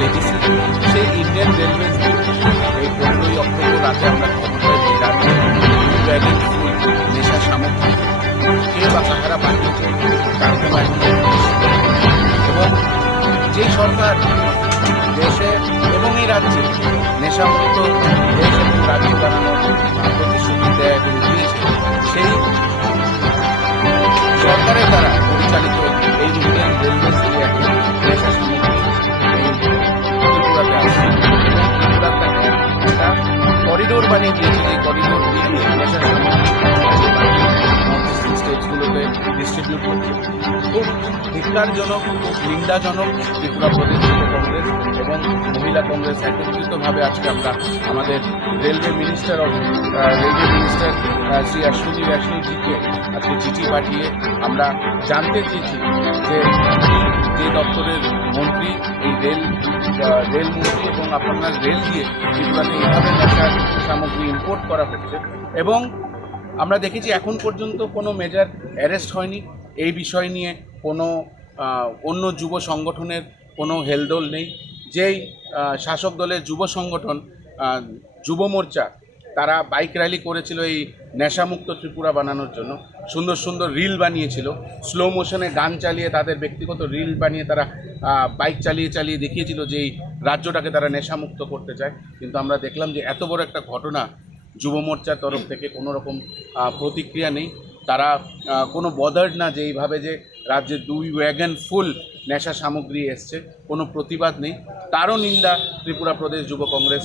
লেগেছি সেই Indian railways এই পনেরোই অক্টোবর রাতে আমরা ক্ষমতায় ব্যাগের ফুল নেশা সামগ্রী, কে বা কাহারা বানিয়েছে এবং যে সরকার দেশে এবং এই রাজ্যে নেশামুক্ত দেশ এবং রাজ্য বানানোর বানিয়ে দিয়েছে যে করিডোর দিয়ে নেশা স্টেটসগুলোতে ডিস্ট্রিবিউট করছে। খুব ধিক্কারজনক খুব নিন্দাজনক ত্রিপুরা প্রদেশ কংগ্রেস এবং মহিলা কংগ্রেস একত্রিতভাবে আজকে আমরা আমাদের railway minister of railway minister Shri Ashwini বৈষ্ণবজিকে আজকে চিঠি পাঠিয়ে আমরা জানতে চেয়েছি যে যে দপ্তরের মন্ত্রী, এই রেল রেলমন্ত্রী এবং আপনার রেল দিয়ে ত্রিপুরাতে এইভাবে নেশার সামগ্রী ইম্পোর্ট করা হচ্ছে এবং আমরা দেখেছি এখন পর্যন্ত কোনো মেজার অ্যারেস্ট হয়নি। এই বিষয় নিয়ে কোনো অন্য যুব সংগঠনের কোনো হেলদোল নেই। যেই শাসক দলের যুব সংগঠন যুব মোর্চা তারা বাইক র্যালি করেছিল এই নেশামুক্ত ত্রিপুরা বানানোর জন্য। সুন্দর সুন্দর রিল বানিয়েছিল। স্লো মোশনে গান চালিয়ে তাদের ব্যক্তিগত রিল বানিয়ে তারা বাইক চালিয়ে চালিয়ে দেখিয়েছিল যে এই রাজ্যটাকে তারা নেশামুক্ত করতে চায়। কিন্তু আমরা দেখলাম যে এত বড় একটা ঘটনা যুব মোর্চার তরফ থেকে কোনো রকম প্রতিক্রিয়া নেই। তারা কোনো বদার্ড না যে এইভাবে যে রাজ্যে দুই ওয়াগন ফুল নেশা সামগ্রী এসছে, কোনো প্রতিবাদ নেই। তারও নিন্দা ত্রিপুরা প্রদেশ যুব কংগ্রেস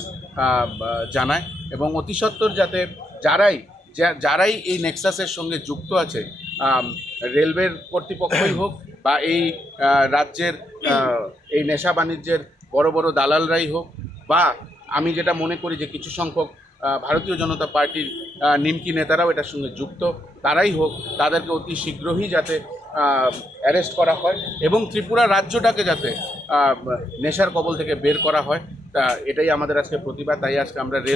জানায় এবং অতি সত্বর যাতে যারাই যারাই এই নেক্সাসের সঙ্গে যুক্ত আছে রেলওয়ের কর্তৃপক্ষই হোক বা এই রাজ্যের এই নেশা বাণিজ্যের বড় বড় দালালরাই হোক বা আমি যেটা মনে করি যে কিছু সংখ্যক ভারতীয় জনতা পার্টির নিমকি নেতারাও এটার সঙ্গে যুক্ত, তারাই হোক, তাদেরকে অতি শীঘ্রই যাতে অ্যারেস্ট করা হয় এবং ত্রিপুরা রাজ্যটাকে যাতে নেশার কবল থেকে বের করা হয়। তা এটাই আমাদের আজকে প্রতিবাদ। তাই আজকে আমরা রেল